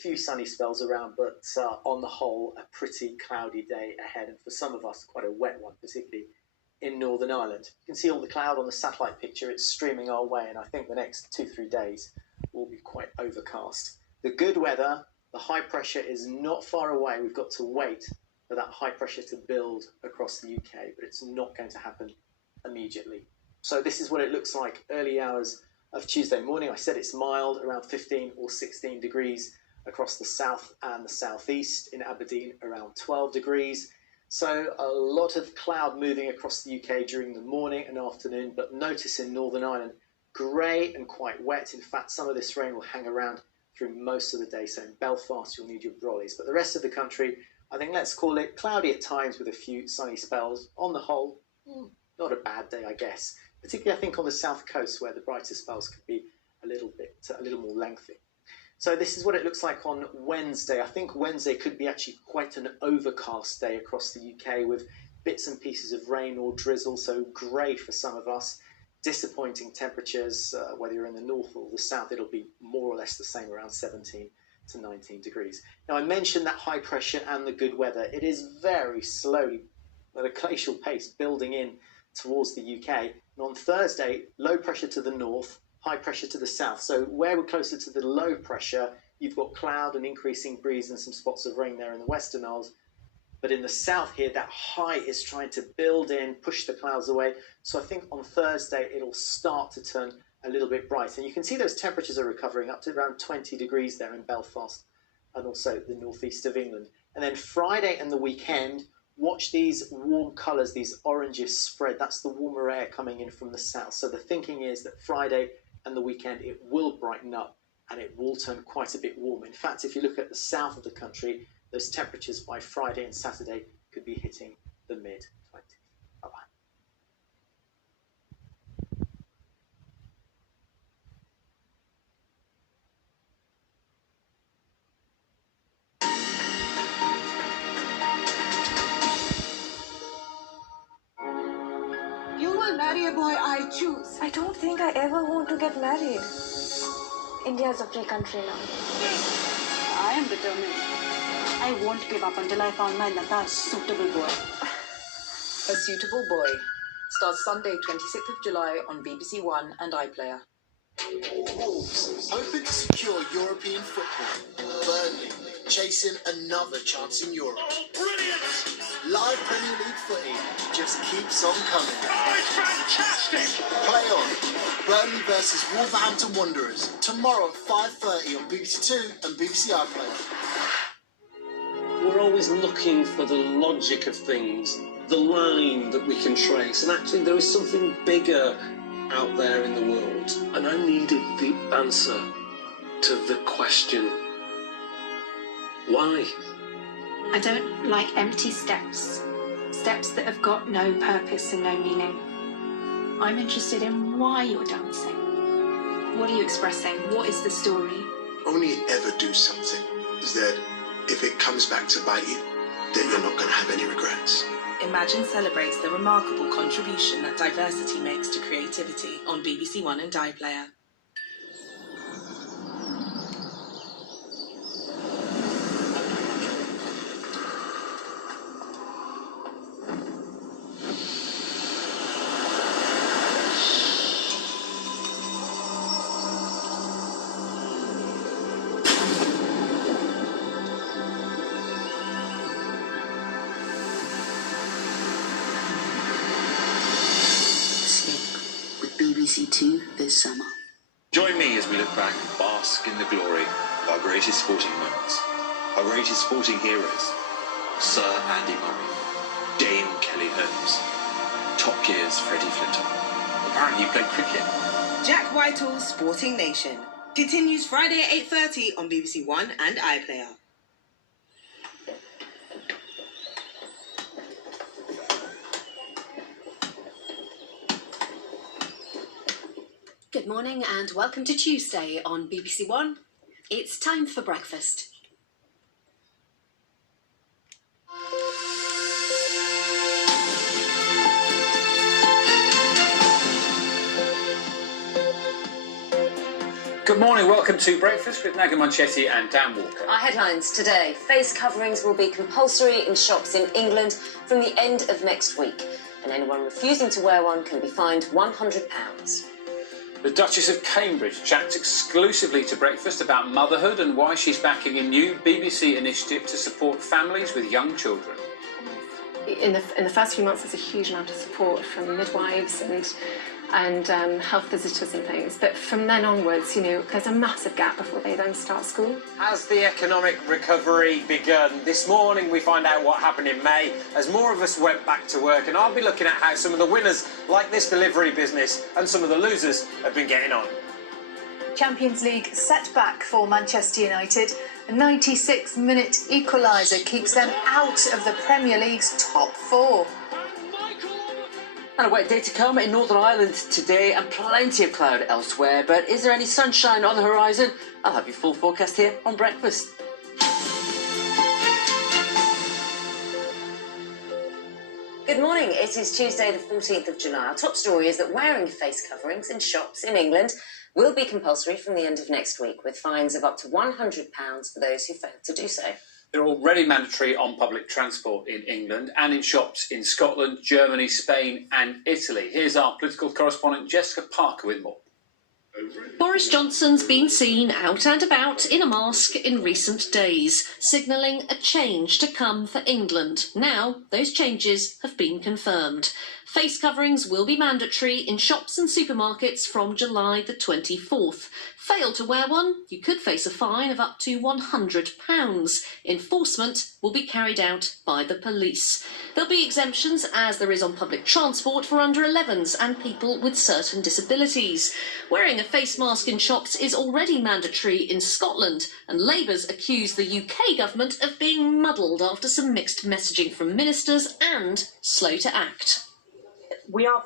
few sunny spells around, but on the whole, a pretty cloudy day ahead, and for some of us, quite a wet one, particularly in Northern Ireland. You can see all the cloud on the satellite picture. It's streaming our way, and I think the next 2-3 days will be quite overcast. The good weather, the high pressure is not far away. We've got to wait for that high pressure to build across the UK, but it's not going to happen immediately. So this is what it looks like early hours of Tuesday morning. I said it's mild, around 15 or 16 degrees across the south and the southeast. In Aberdeen, around 12 degrees. So a lot of cloud moving across the UK during the morning and afternoon, but notice in Northern Ireland, grey and quite wet. In fact, some of this rain will hang around through most of the day. So in Belfast, you'll need your brollies. But the rest of the country, I think let's call it cloudy at times with a few sunny spells. On the whole, not a bad day, I guess. Particularly, I think, on the south coast where the brighter spells could be a little more lengthy. So this is what it looks like on Wednesday. I think Wednesday could be actually quite an overcast day across the UK with bits and pieces of rain or drizzle, so grey for some of us. Disappointing temperatures, whether you're in the north or the south, it'll be more or less the same, around 17 to 19 degrees. Now, I mentioned that high pressure and the good weather. It is very slowly, at a glacial pace, building in towards the UK. And on Thursday, low pressure to the north, high pressure to the south. So where we're closer to the low pressure, you've got cloud and increasing breeze and some spots of rain there in the Western Isles. But in the south here, that high is trying to build in, push the clouds away. So I think on Thursday, it'll start to turn a little bit bright. And you can see those temperatures are recovering up to around 20 degrees there in Belfast and also the northeast of England. And then Friday and the weekend, watch these warm colours, these oranges spread. That's the warmer air coming in from the south. So the thinking is that Friday and the weekend, it will brighten up and it will turn quite a bit warmer. In fact, if you look at the south of the country, those temperatures by Friday and Saturday could be hitting the mid-20s. Bye-bye. You will marry a boy I choose. I don't think I ever want to get married. India's a free country now. I am determined. I won't give up until I found my Lata a suitable boy. A Suitable Boy starts Sunday 26th of July on BBC One and iPlayer. Wolves hoping to secure European football. Burnley chasing another chance in Europe. Oh, brilliant! Live Premier League footy just keeps on coming. Oh, it's fantastic! Play on. Burnley versus Wolverhampton Wanderers tomorrow at 5:30 on BBC Two and BBC iPlayer. We're always looking for the logic of things, the line that we can trace, and actually there is something bigger out there in the world. And I needed the answer to the question, why? I don't like empty steps, steps that have got no purpose and no meaning. I'm interested in why you're dancing. What are you expressing? What is the story? Only ever do something is that if it comes back to bite you, then you're not going to have any regrets. Imagine celebrates the remarkable contribution that diversity makes to creativity on BBC One and iPlayer. BBC Two this summer. Join me as we look back and bask in the glory of our greatest sporting moments, our greatest sporting heroes, Sir Andy Murray, Dame Kelly Holmes, Top Gear's Freddie Flintoff. Apparently he played cricket. Jack Whitehall's Sporting Nation continues Friday at 8:30 on BBC One and iPlayer. Good morning and welcome to Tuesday on BBC One. It's time for breakfast. Good morning, welcome to Breakfast with Naga Manchetti and Dan Walker. Our headlines today. Face coverings will be compulsory in shops in England from the end of next week, and anyone refusing to wear one can be fined £100. The Duchess of Cambridge chats exclusively to Breakfast about motherhood and why she's backing a new BBC initiative to support families with young children. In the first few months, there's a huge amount of support from midwives and health visitors and things. But from then onwards, you know, there's a massive gap before they then start school. Has the economic recovery begun? This morning we find out what happened in May as more of us went back to work, and I'll be looking at how some of the winners, like this delivery business, and some of the losers have been getting on. Champions League setback for Manchester United. A 96-minute equaliser keeps them out of the Premier League's top four. And a wet day to come in Northern Ireland today and plenty of cloud elsewhere. But is there any sunshine on the horizon? I'll have your full forecast here on Breakfast. Good morning. It is Tuesday the 14th of July. Our top story is that wearing face coverings in shops in England will be compulsory from the end of next week, with fines of up to £100 for those who fail to do so. They're already mandatory on public transport in England and in shops in Scotland, Germany, Spain and Italy. Here's our political correspondent Jessica Parker with more. Boris Johnson's been seen out and about in a mask in recent days, signalling a change to come for England. Now, those changes have been confirmed. Face coverings will be mandatory in shops and supermarkets from July the 24th. Fail to wear one, you could face a fine of up to £100. Enforcement will be carried out by the police. There'll be exemptions, as there is on public transport, for under 11s and people with certain disabilities. Wearing a face mask in shops is already mandatory in Scotland, and Labour's accused the UK government of being muddled after some mixed messaging from ministers and slow to act. We are